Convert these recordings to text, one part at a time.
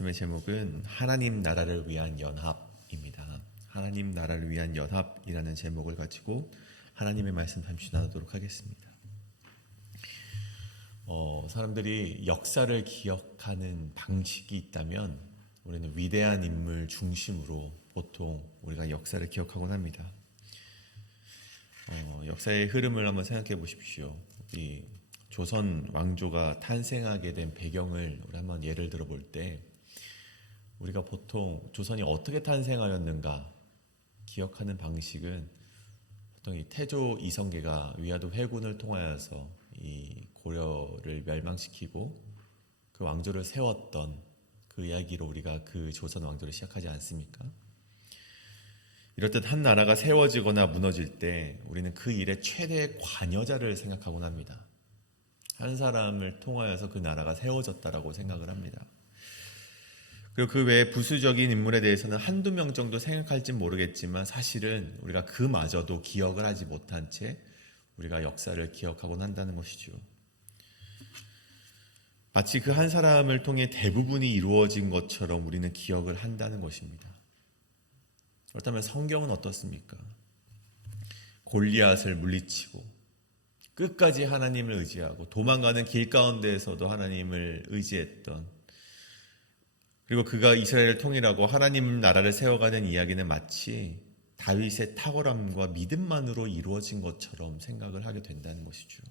말씀의 제목은 하나님 나라를 위한 연합입니다. 하나님 나라를 위한 연합이라는 제목을 가지고 하나님의 말씀 잠시 나누도록 하겠습니다. 사람들이 역사를 기억하는 방식이 있다면 우리는 위대한 인물 중심으로 보통 우리가 역사를 기억하곤 합니다. 역사의 흐름을 한번 생각해 보십시오. 이 조선 왕조가 탄생하게 된 배경을 우리 한번 예를 들어 볼 때 우리가 보통 조선이 어떻게 탄생하였는가 기억하는 방식은 보통 이 태조 이성계가 위화도 회군을 통하여서 이 고려를 멸망시키고 그 왕조를 세웠던 그 이야기로 우리가 그 조선 왕조를 시작하지 않습니까? 이렇듯 한 나라가 세워지거나 무너질 때 우리는 그 일의 최대의 관여자를 생각하곤 합니다. 한 사람을 통하여서 그 나라가 세워졌다라고 생각을 합니다. 그리고 그 외에 부수적인 인물에 대해서는 한두 명 정도 생각할진 모르겠지만 사실은 우리가 그마저도 기억을 하지 못한 채 우리가 역사를 기억하곤 한다는 것이죠. 마치 그 한 사람을 통해 대부분이 이루어진 것처럼 우리는 기억을 한다는 것입니다. 그렇다면 성경은 어떻습니까? 골리앗을 물리치고 끝까지 하나님을 의지하고 도망가는 길 가운데에서도 하나님을 의지했던, 그리고 그가 이스라엘을 통일하고 하나님 나라를 세워가는 이야기는 마치 다윗의 탁월함과 믿음만으로 이루어진 것처럼 생각을 하게 된다는 것이죠.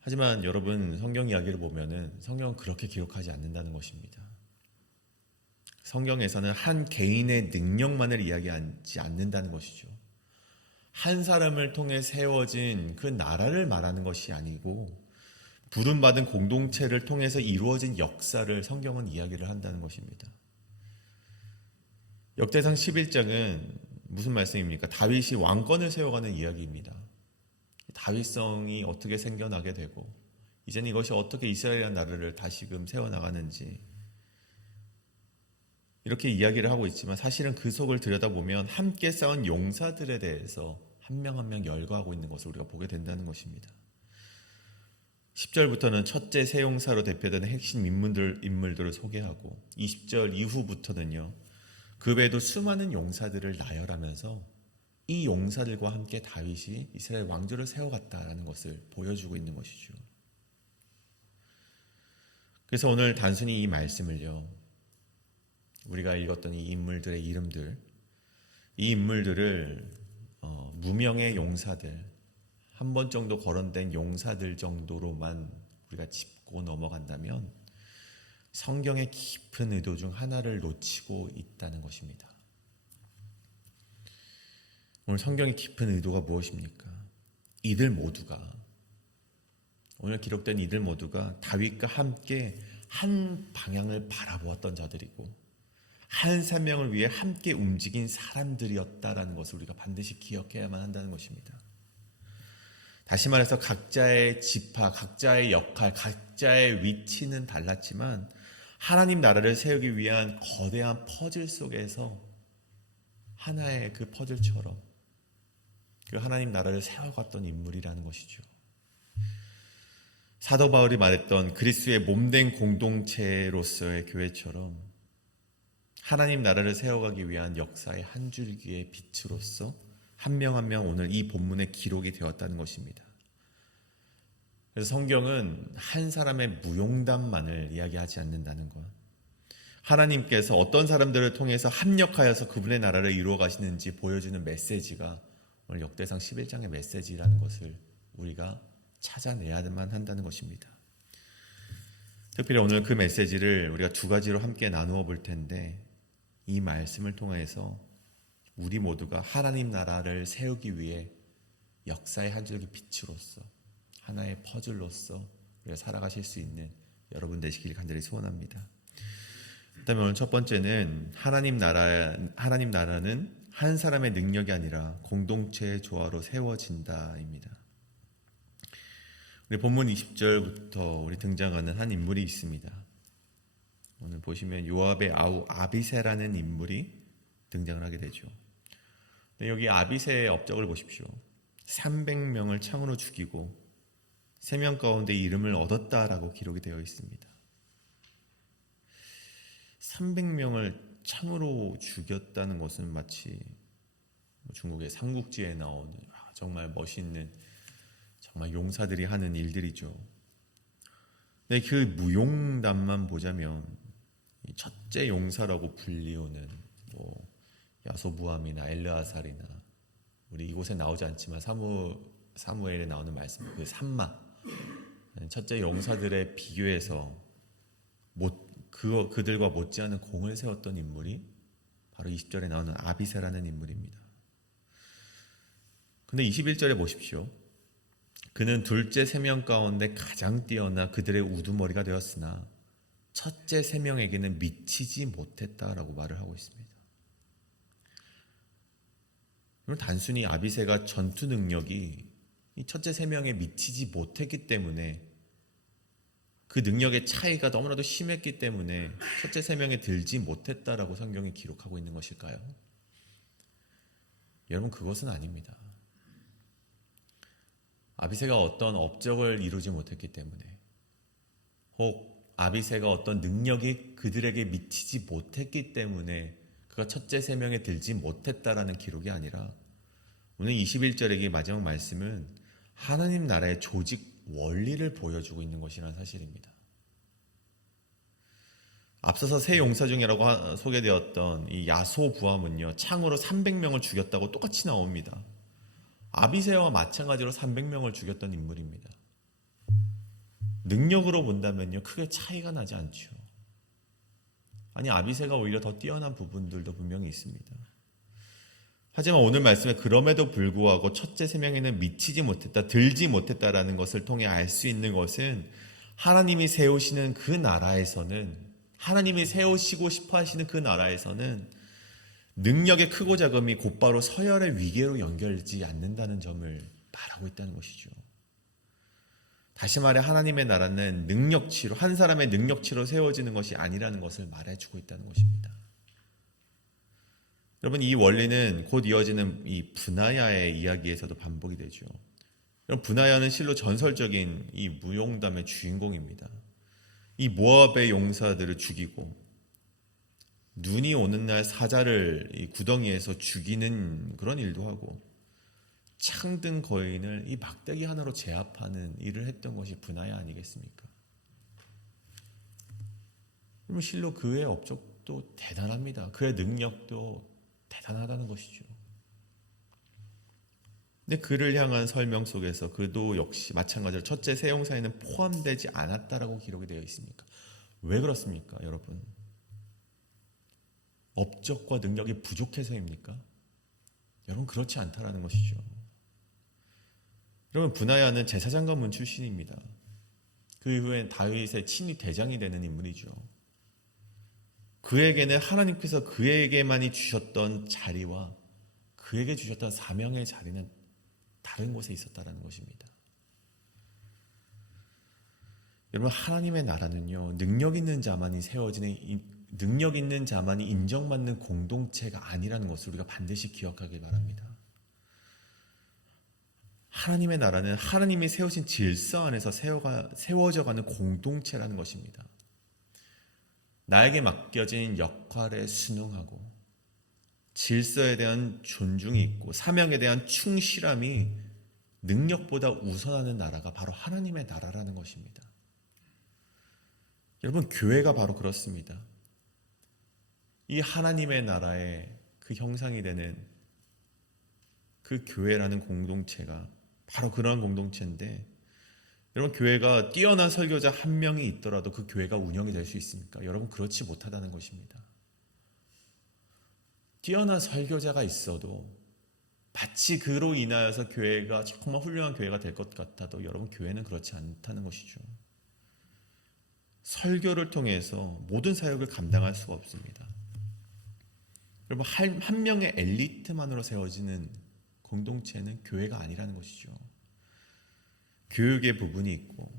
하지만 여러분, 성경 이야기를 보면은 성경은 그렇게 기록하지 않는다는 것입니다. 성경에서는 한 개인의 능력만을 이야기하지 않는다는 것이죠. 한 사람을 통해 세워진 그 나라를 말하는 것이 아니고 부름받은 공동체를 통해서 이루어진 역사를 성경은 이야기를 한다는 것입니다. 역대상 11장은 무슨 말씀입니까? 다윗이 왕권을 세워가는 이야기입니다. 다윗성이 어떻게 생겨나게 되고 이제는 이것이 어떻게 이스라엘이라는 나라를 다시금 세워나가는지 이렇게 이야기를 하고 있지만 사실은 그 속을 들여다보면 함께 싸운 용사들에 대해서 한 명 한 명 열거하고 있는 것을 우리가 보게 된다는 것입니다. 10절부터는 첫째 세용사로 대표되는 핵심 인물들을 소개하고 20절 이후부터는요, 그 외에도 수많은 용사들을 나열하면서 이 용사들과 함께 다윗이 이스라엘 왕조를 세워갔다라는 것을 보여주고 있는 것이죠. 그래서 오늘 단순히 이 말씀을요, 우리가 읽었던 이 인물들의 이름들, 이 인물들을 무명의 용사들, 한 번 정도 거론된 용사들 정도로만 우리가 짚고 넘어간다면 성경의 깊은 의도 중 하나를 놓치고 있다는 것입니다. 오늘 성경의 깊은 의도가 무엇입니까? 이들 모두가, 오늘 기록된 이들 모두가 다윗과 함께 한 방향을 바라보았던 자들이고 한 사명을 위해 함께 움직인 사람들이었다라는 것을 우리가 반드시 기억해야만 한다는 것입니다. 다시 말해서 각자의 지파, 각자의 역할, 각자의 위치는 달랐지만 하나님 나라를 세우기 위한 거대한 퍼즐 속에서 하나의 그 퍼즐처럼 그 하나님 나라를 세워갔던 인물이라는 것이죠. 사도 바울이 말했던 그리스도의 몸된 공동체로서의 교회처럼 하나님 나라를 세워가기 위한 역사의 한 줄기의 빛으로서 한 명 한 명 오늘 이 본문에 기록이 되었다는 것입니다. 그래서 성경은 한 사람의 무용담만을 이야기하지 않는다는 것, 하나님께서 어떤 사람들을 통해서 합력하여서 그분의 나라를 이루어 가시는지 보여주는 메시지가 오늘 역대상 11장의 메시지라는 것을 우리가 찾아내야만 한다는 것입니다. 특별히 오늘 그 메시지를 우리가 두 가지로 함께 나누어 볼 텐데, 이 말씀을 통해서 우리 모두가 하나님 나라를 세우기 위해 역사의 한 줄기 빛으로서 하나의 퍼즐로서 우리가 살아가실 수 있는 여러분 되시길 간절히 소원합니다. 그다음에 오늘 첫 번째는 하나님 나라는 한 사람의 능력이 아니라 공동체의 조화로 세워진다입니다. 우리 본문 20절부터 우리 등장하는 한 인물이 있습니다. 오늘 보시면 요압의 아우 아비새라는 인물이 등장을 하게 되죠. 여기 아비새의 업적을 보십시오. 300명을 창으로 죽이고 3명 가운데 이름을 얻었다라고 기록이 되어 있습니다. 300명을 창으로 죽였다는 것은 마치 중국의 삼국지에 나오는 정말 멋있는 정말 용사들이 하는 일들이죠. 근데 그 무용담만 보자면 첫째 용사라고 불리우는 야소부암이나 엘르아살이나 우리 이곳에 나오지 않지만 사무엘에 나오는 말씀 그 삼마 첫째 용사들에 비교해서 그들과 못지않은 공을 세웠던 인물이 바로 20절에 나오는 아비새라는 인물입니다. 근데 21절에 보십시오. 그는 둘째 세 명 가운데 가장 뛰어나 그들의 우두머리가 되었으나 첫째 세 명에게는 미치지 못했다라고 말을 하고 있습니다. 단순히 아비새가 전투 능력이 이 첫째 세 명에 미치지 못했기 때문에 그 능력의 차이가 너무나도 심했기 때문에 첫째 세 명에 들지 못했다라고 성경이 기록하고 있는 것일까요? 여러분, 그것은 아닙니다. 아비새가 어떤 업적을 이루지 못했기 때문에 혹 아비새가 어떤 능력이 그들에게 미치지 못했기 때문에 그가 첫째 세 명에 들지 못했다라는 기록이 아니라 오늘 21절의 마지막 말씀은 하나님 나라의 조직 원리를 보여주고 있는 것이라는 사실입니다. 앞서서 세 용사 중이라고 소개되었던 이 야소부암은요, 창으로 300명을 죽였다고 똑같이 나옵니다. 아비새와 마찬가지로 300명을 죽였던 인물입니다. 능력으로 본다면요, 크게 차이가 나지 않죠. 아니, 아비새가 오히려 더 뛰어난 부분들도 분명히 있습니다. 하지만 오늘 말씀에 그럼에도 불구하고 첫째 세 명에는 미치지 못했다, 들지 못했다라는 것을 통해 알 수 있는 것은 하나님이 세우시는 그 나라에서는, 하나님이 세우시고 싶어 하시는 그 나라에서는 능력의 크고 작음이 곧바로 서열의 위계로 연결되지 않는다는 점을 말하고 있다는 것이죠. 다시 말해 하나님의 나라는 능력치로, 한 사람의 능력치로 세워지는 것이 아니라는 것을 말해주고 있다는 것입니다. 여러분, 이 원리는 곧 이어지는 이 브나야의 이야기에서도 반복이 되죠. 여러분, 브나야는 실로 전설적인 이 무용담의 주인공입니다. 이 모압의 용사들을 죽이고 눈이 오는 날 사자를 이 구덩이에서 죽이는 그런 일도 하고 창든 거인을 이 막대기 하나로 제압하는 일을 했던 것이 브나야 아니겠습니까? 그러면 실로 그의 업적도 대단합니다. 그의 능력도 대단하다는 것이죠. 근데 그를 향한 설명 속에서 그도 역시 마찬가지로 첫째 세 용사에는 포함되지 않았다라고 기록이 되어 있습니까? 왜 그렇습니까, 여러분? 업적과 능력이 부족해서입니까? 여러분, 그렇지 않다라는 것이죠. 여러분, 브나야는 제사장 가문 출신입니다. 그 이후엔 다윗의 친위 대장이 되는 인물이죠. 그에게는 하나님께서 그에게만이 주셨던 자리와 그에게 주셨던 사명의 자리는 다른 곳에 있었다는 것입니다. 여러분, 하나님의 나라는요, 능력 있는 자만이 세워지는, 능력 있는 자만이 인정받는 공동체가 아니라는 것을 우리가 반드시 기억하길 바랍니다. 하나님의 나라는 하나님이 세우신 질서 안에서 세워져가는 공동체라는 것입니다. 나에게 맡겨진 역할에 순응하고 질서에 대한 존중이 있고 사명에 대한 충실함이 능력보다 우선하는 나라가 바로 하나님의 나라라는 것입니다. 여러분, 교회가 바로 그렇습니다. 이 하나님의 나라의 그 형상이 되는 그 교회라는 공동체가 바로 그러한 공동체인데, 여러분, 교회가 뛰어난 설교자 한 명이 있더라도 그 교회가 운영이 될 수 있습니까? 여러분, 그렇지 못하다는 것입니다. 뛰어난 설교자가 있어도 마치 그로 인하여서 교회가 정말 훌륭한 교회가 될 것 같아도 여러분, 교회는 그렇지 않다는 것이죠. 설교를 통해서 모든 사역을 감당할 수가 없습니다. 여러분, 한 명의 엘리트만으로 세워지는 공동체는 교회가 아니라는 것이죠. 교육의 부분이 있고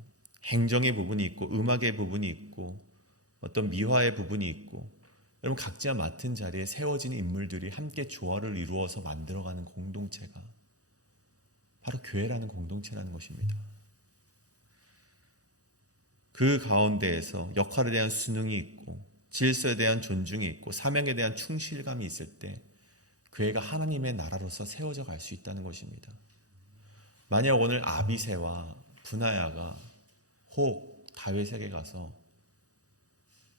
행정의 부분이 있고 음악의 부분이 있고 어떤 미화의 부분이 있고, 여러분, 각자 맡은 자리에 세워지는 인물들이 함께 조화를 이루어서 만들어가는 공동체가 바로 교회라는 공동체라는 것입니다. 그 가운데에서 역할에 대한 순응이 있고 질서에 대한 존중이 있고 사명에 대한 충실감이 있을 때 교회가 하나님의 나라로서 세워져 갈 수 있다는 것입니다. 만약 오늘 아비새와 분하야가 혹 다윗에게 가서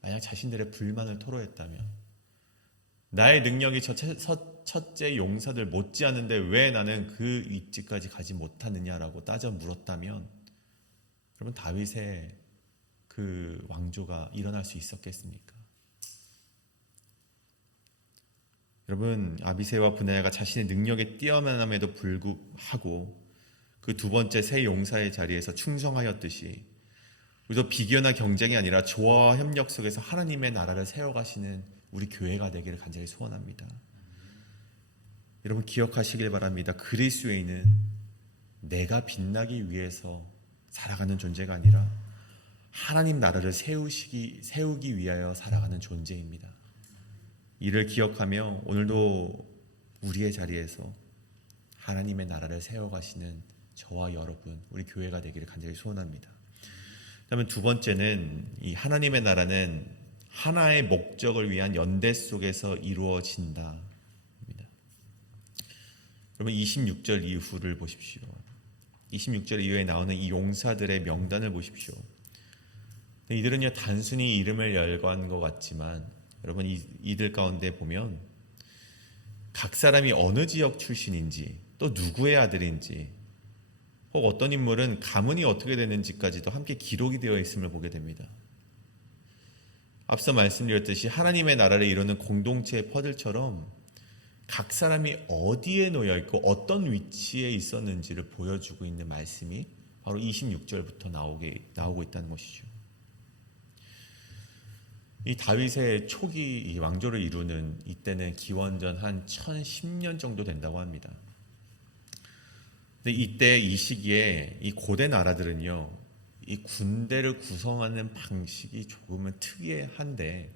만약 자신들의 불만을 토로했다면, 나의 능력이 첫째 용사들 못지않은데 왜 나는 그 위치까지 가지 못하느냐라고 따져 물었다면, 여러분 다윗의 그 왕조가 일어날 수 있었겠습니까? 여러분, 아비새와 분하야가 자신의 능력에 뛰어남에도 불구하고 그 두 번째 새 용사의 자리에서 충성하였듯이 우리도 비교나 경쟁이 아니라 조화와 협력 속에서 하나님의 나라를 세워가시는 우리 교회가 되기를 간절히 소원합니다. 여러분 기억하시길 바랍니다. 그리스도인은 내가 빛나기 위해서 살아가는 존재가 아니라 하나님 나라를 세우기 위하여 살아가는 존재입니다. 이를 기억하며 오늘도 우리의 자리에서 하나님의 나라를 세워가시는 저와 여러분, 우리 교회가 되기를 간절히 소원합니다. 그다음에 두 번째는 이 하나님의 나라는 하나의 목적을 위한 연대 속에서 이루어진다. 여러분 26절 이후를 보십시오. 26절 이후에 나오는 이 용사들의 명단을 보십시오. 이들은요 단순히 이름을 열거한 것 같지만 여러분 이들 가운데 보면 각 사람이 어느 지역 출신인지 또 누구의 아들인지 혹 어떤 인물은 가문이 어떻게 되는지까지도 함께 기록이 되어 있음을 보게 됩니다. 앞서 말씀드렸듯이 하나님의 나라를 이루는 공동체의 퍼즐처럼 각 사람이 어디에 놓여 있고 어떤 위치에 있었는지를 보여주고 있는 말씀이 바로 26절부터 나오고 있다는 것이죠. 이 다윗의 초기 이 왕조를 이루는 이때는 기원전 한 1010년 정도 된다고 합니다. 근데 이때 이 시기에 이 고대 나라들은요, 이 군대를 구성하는 방식이 조금은 특이한데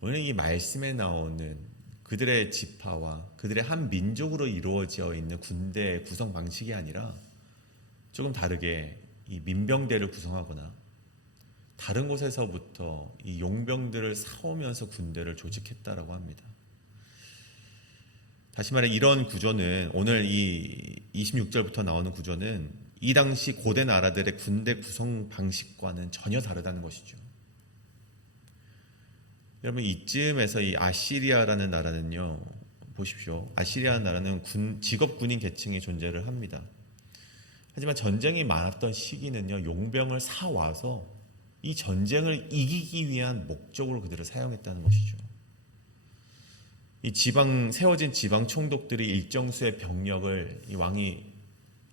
오늘 이 말씀에 나오는 그들의 지파와 그들의 한 민족으로 이루어져 있는 군대 구성 방식이 아니라 조금 다르게 이 민병대를 구성하거나 다른 곳에서부터 이 용병들을 사오면서 군대를 조직했다라고 합니다. 다시 말해 이런 구조는 오늘 이 26절부터 나오는 구조는 이 당시 고대 나라들의 군대 구성 방식과는 전혀 다르다는 것이죠. 여러분 이쯤에서 이 아시리아라는 나라는요, 보십시오. 아시리아라는 나라는 직업 군인 계층의 존재를 합니다. 하지만 전쟁이 많았던 시기는요, 용병을 사와서 이 전쟁을 이기기 위한 목적으로 그들을 사용했다는 것이죠. 이 세워진 지방 총독들이 일정 수의 병력을 이 왕이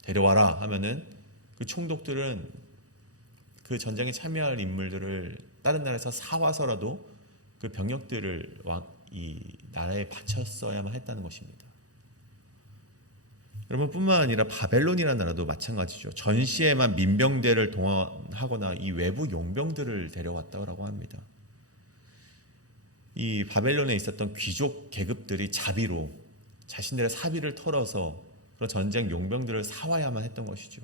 데려와라 하면은 그 총독들은 그 전쟁에 참여할 인물들을 다른 나라에서 사와서라도 그 병력들을 이 나라에 바쳤어야만 했다는 것입니다. 여러분 뿐만 아니라 바벨론이라는 나라도 마찬가지죠. 전시에만 민병대를 동원하거나 이 외부 용병들을 데려왔다고 합니다. 이 바벨론에 있었던 귀족 계급들이 자비로 자신들의 사비를 털어서 그런 전쟁 용병들을 사와야만 했던 것이죠.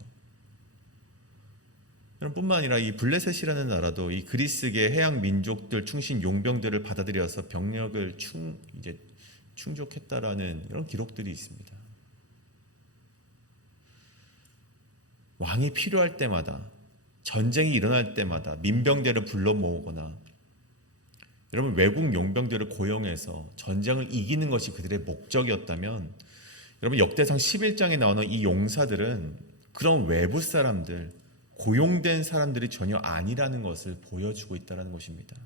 뿐만 아니라 이 블레셋이라는 나라도 이 그리스계 해양 민족들 충신 용병들을 받아들여서 병력을 충족했다라는 이런 기록들이 있습니다. 왕이 필요할 때마다, 전쟁이 일어날 때마다 민병대를 불러 모으거나 여러분 외국 용병들을 고용해서 전쟁을 이기는 것이 그들의 목적이었다면 여러분 역대상 11장에 나오는 이 용사들은 그런 외부 사람들, 고용된 사람들이 전혀 아니라는 것을 보여주고 있다는 것입니다.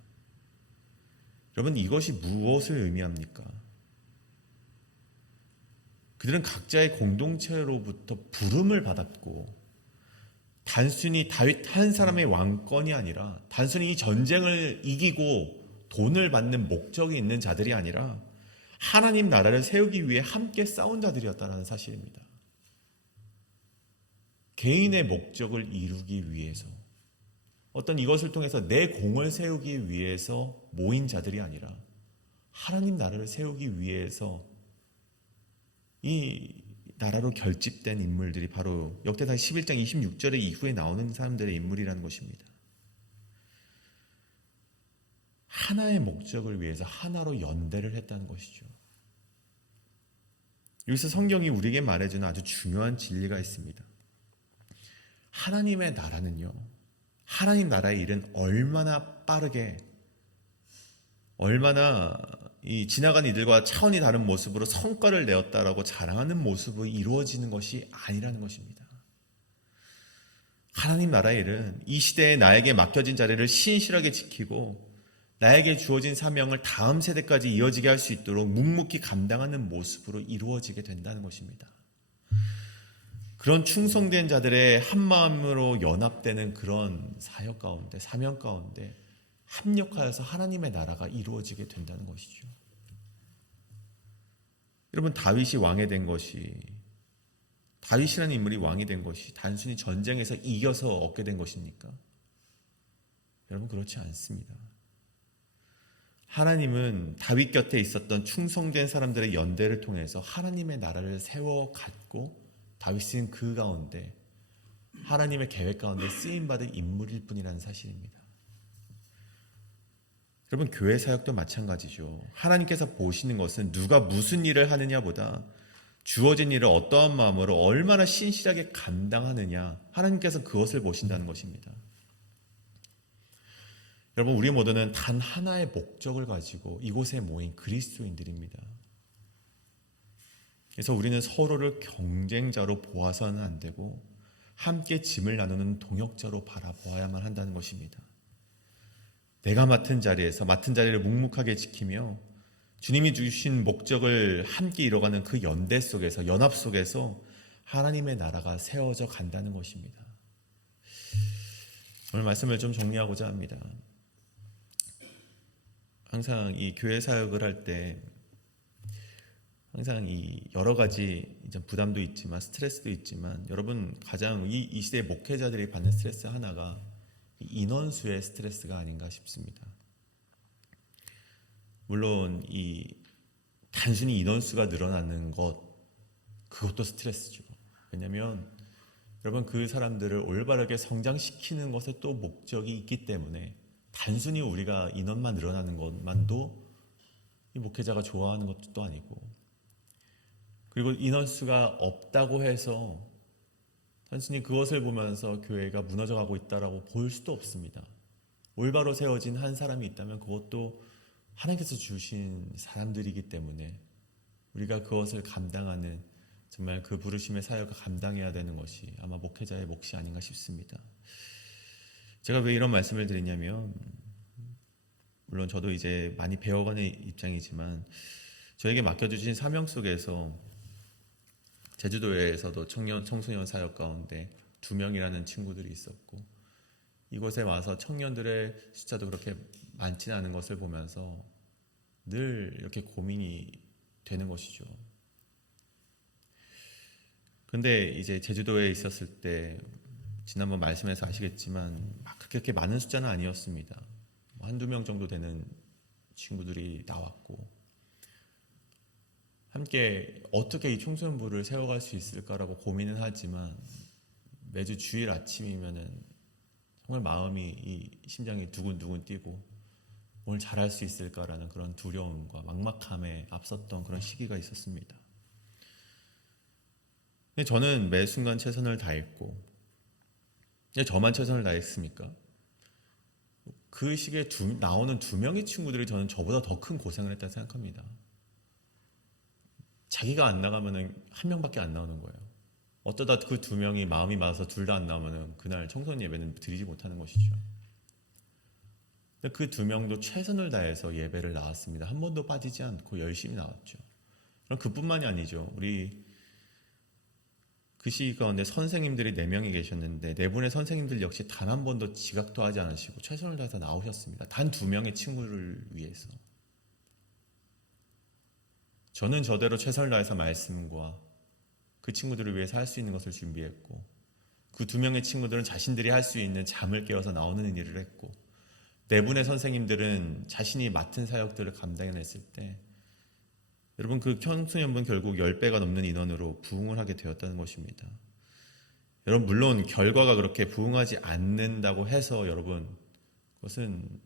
여러분 이것이 무엇을 의미합니까? 그들은 각자의 공동체로부터 부름을 받았고 단순히 다윗 한 사람의 왕권이 아니라 단순히 이 전쟁을 이기고 돈을 받는 목적이 있는 자들이 아니라 하나님 나라를 세우기 위해 함께 싸운 자들이었다는 사실입니다. 개인의 목적을 이루기 위해서 어떤 이것을 통해서 내 공을 세우기 위해서 모인 자들이 아니라 하나님 나라를 세우기 위해서 이 나라로 결집된 인물들이 바로 역대상 11장 26절의 이후에 나오는 사람들의 인물이라는 것입니다. 하나의 목적을 위해서 하나로 연대를 했다는 것이죠. 여기서 성경이 우리에게 말해주는 아주 중요한 진리가 있습니다. 하나님의 나라는요, 하나님 나라의 일은 얼마나 빠르게, 얼마나 이 지나간 이들과 차원이 다른 모습으로 성과를 내었다라고 자랑하는 모습이 이루어지는 것이 아니라는 것입니다. 하나님 나라의 일은 이 시대에 나에게 맡겨진 자리를 신실하게 지키고 나에게 주어진 사명을 다음 세대까지 이어지게 할 수 있도록 묵묵히 감당하는 모습으로 이루어지게 된다는 것입니다. 그런 충성된 자들의 한마음으로 연합되는 그런 사역 가운데, 사명 가운데 합력하여서 하나님의 나라가 이루어지게 된다는 것이죠. 여러분, 다윗이 왕이 된 것이, 다윗이라는 인물이 왕이 된 것이 단순히 전쟁에서 이겨서 얻게 된 것입니까? 여러분, 그렇지 않습니다. 하나님은 다윗 곁에 있었던 충성된 사람들의 연대를 통해서 하나님의 나라를 세워 갔고, 다윗은 그 가운데 하나님의 계획 가운데 쓰임받은 인물일 뿐이라는 사실입니다. 여러분, 교회 사역도 마찬가지죠. 하나님께서 보시는 것은 누가 무슨 일을 하느냐보다 주어진 일을 어떠한 마음으로 얼마나 신실하게 감당하느냐, 하나님께서 그것을 보신다는 것입니다. 여러분, 우리 모두는 단 하나의 목적을 가지고 이곳에 모인 그리스도인들입니다. 그래서 우리는 서로를 경쟁자로 보아서는 안 되고 함께 짐을 나누는 동역자로 바라보아야만 한다는 것입니다. 내가 맡은 자리에서 맡은 자리를 묵묵하게 지키며 주님이 주신 목적을 함께 이뤄가는 그 연대 속에서, 연합 속에서 하나님의 나라가 세워져 간다는 것입니다. 오늘 말씀을 좀 정리하고자 합니다. 항상 이 교회 사역을 할 때 항상 이 여러 가지 부담도 있지만 스트레스도 있지만, 여러분, 가장 이 시대의 목회자들이 받는 스트레스 하나가 인원수의 스트레스가 아닌가 싶습니다. 물론 이 단순히 인원수가 늘어나는 것, 그것도 스트레스죠. 왜냐하면 여러분, 그 사람들을 올바르게 성장시키는 것에 또 목적이 있기 때문에 단순히 우리가 인원만 늘어나는 것만도 이 목회자가 좋아하는 것도 또 아니고, 그리고 인원수가 없다고 해서 단순히 그것을 보면서 교회가 무너져가고 있다라고 볼 수도 없습니다. 올바로 세워진 한 사람이 있다면 그것도 하나님께서 주신 사람들이기 때문에 우리가 그것을 감당하는, 정말 그 부르심의 사역을 감당해야 되는 것이 아마 목회자의 몫이 아닌가 싶습니다. 제가 왜 이런 말씀을 드리냐면, 물론 저도 이제 많이 배워가는 입장이지만 저에게 맡겨주신 사명 속에서 제주도에서도 청소년 사역 가운데 2명이라는 친구들이 있었고, 이곳에 와서 청년들의 숫자도 그렇게 많지는 않은 것을 보면서 늘 이렇게 고민이 되는 것이죠. 근데 이제 제주도에 있었을 때, 지난번 말씀에서 아시겠지만 막 그렇게 많은 숫자는 아니었습니다. 한두 명 정도 되는 친구들이 나왔고, 함께 어떻게 이 청소년부를 세워갈 수 있을까라고 고민은 하지만 매주 주일 아침이면은 정말 마음이, 이 심장이 두근두근 뛰고 오늘 잘할 수 있을까라는 그런 두려움과 막막함에 앞섰던 그런 시기가 있었습니다. 근데 저는 매 순간 최선을 다했고, 저만 최선을 다했습니까? 그 시기에 나오는 2명의 친구들이 저는 저보다 더 큰 고생을 했다고 생각합니다. 자기가 안 나가면은 1명밖에 안 나오는 거예요. 어쩌다 그 2명이 마음이 맞아서 둘 다 안 나오면은 그날 청소년 예배는 드리지 못하는 것이죠. 근데 그 2명도 최선을 다해서 예배를 나왔습니다. 한 번도 빠지지 않고 열심히 나왔죠. 그럼 그뿐만이 아니죠. 우리 그 시기 가운데 선생님들이 4명이 계셨는데 4분의 선생님들 역시 단 한 번도 지각도 하지 않으시고 최선을 다해서 나오셨습니다. 단 2명의 친구를 위해서. 저는 저대로 최선을 다해서 말씀과 그 친구들을 위해서 할 수 있는 것을 준비했고, 그 2명의 친구들은 자신들이 할 수 있는 잠을 깨워서 나오는 일을 했고, 4분의 선생님들은 자신이 맡은 사역들을 감당해냈을 때, 여러분, 그 청소년부는 결국 10배가 넘는 인원으로 부흥을 하게 되었다는 것입니다. 여러분, 물론 결과가 그렇게 부흥하지 않는다고 해서 여러분, 그것은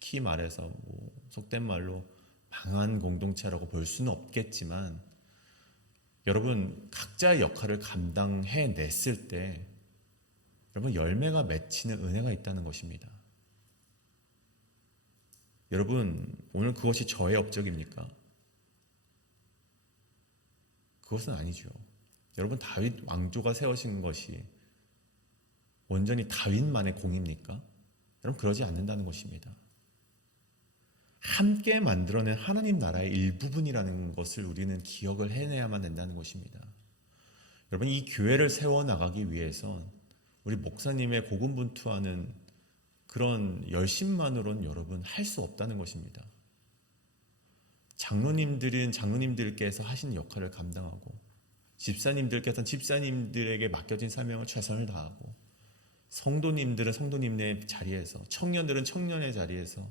솔직히 말해서 뭐 속된 말로 망한 공동체라고 볼 수는 없겠지만 여러분 각자의 역할을 감당해냈을 때 여러분 열매가 맺히는 은혜가 있다는 것입니다. 여러분 오늘 그것이 저의 업적입니까? 그것은 아니죠. 여러분 다윗 왕조가 세워진 것이 온전히 다윗만의 공입니까? 여러분 그러지 않는다는 것입니다. 함께 만들어낸 하나님 나라의 일부분이라는 것을 우리는 기억을 해내야만 된다는 것입니다. 여러분 이 교회를 세워나가기 위해선 우리 목사님의 고군분투하는 그런 열심만으로는 여러분 할 수 없다는 것입니다. 장로님들은 장로님들께서 하신 역할을 감당하고 집사님들께서는 집사님들에게 맡겨진 사명을 최선을 다하고 성도님들은 성도님의 자리에서 청년들은 청년의 자리에서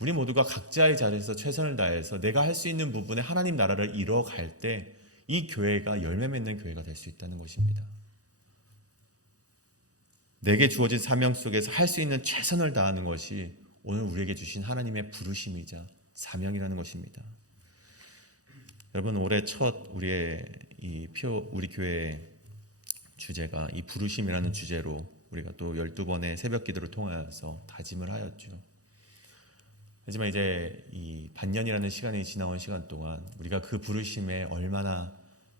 우리 모두가 각자의 자리에서 최선을 다해서 내가 할 수 있는 부분에 하나님 나라를 이뤄갈 때 이 교회가 열매 맺는 교회가 될 수 있다는 것입니다. 내게 주어진 사명 속에서 할 수 있는 최선을 다하는 것이 오늘 우리에게 주신 하나님의 부르심이자 사명이라는 것입니다. 여러분 올해 첫 우리 교회의 주제가 이 부르심이라는 주제로 우리가 또 12번의 새벽 기도를 통하여서 다짐을 하였죠. 하지만 이제 이 반년이라는 시간이 지나온 시간 동안 우리가 그 부르심에 얼마나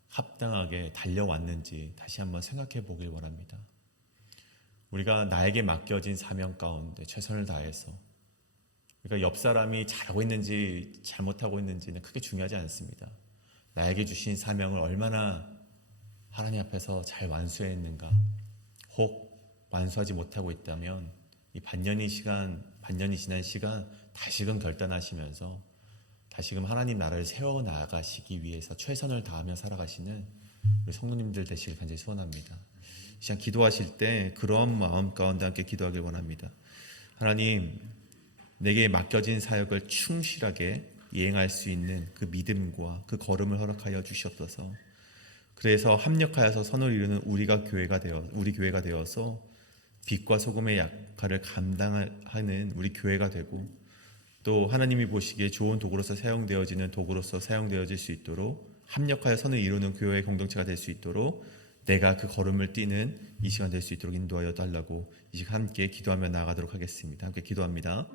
합당하게 달려왔는지 다시 한번 생각해 보길 원합니다. 우리가 나에게 맡겨진 사명 가운데 최선을 다해서 우리가 옆 사람이 잘하고 있는지 잘못하고 있는지는 크게 중요하지 않습니다. 나에게 주신 사명을 얼마나 하나님 앞에서 잘 완수했는가, 혹 완수하지 못하고 있다면 이 반년이 지난 시간 다시금 결단하시면서 다시금 하나님 나라를 세워나가시기 위해서 최선을 다하며 살아가시는 우리 성도님들 되시길 간절히 소원합니다. 이 시간 기도하실 때 그런 마음 가운데 함께 기도하길 원합니다. 하나님, 내게 맡겨진 사역을 충실하게 이행할 수 있는 그 믿음과 그 걸음을 허락하여 주시옵소서. 그래서 합력하여서 선을 이루는 우리 교회가 되어서 빛과 소금의 역할을 감당하는 우리 교회가 되고 또 하나님이 보시기에 좋은 도구로서 사용되어지는 도구로서 사용되어질 수 있도록 합력하여 선을 이루는 교회의 공동체가 될 수 있도록 내가 그 걸음을 뛰는 이 시간 될 수 있도록 인도하여 달라고 이 시간 함께 기도하며 나아가도록 하겠습니다. 함께 기도합니다.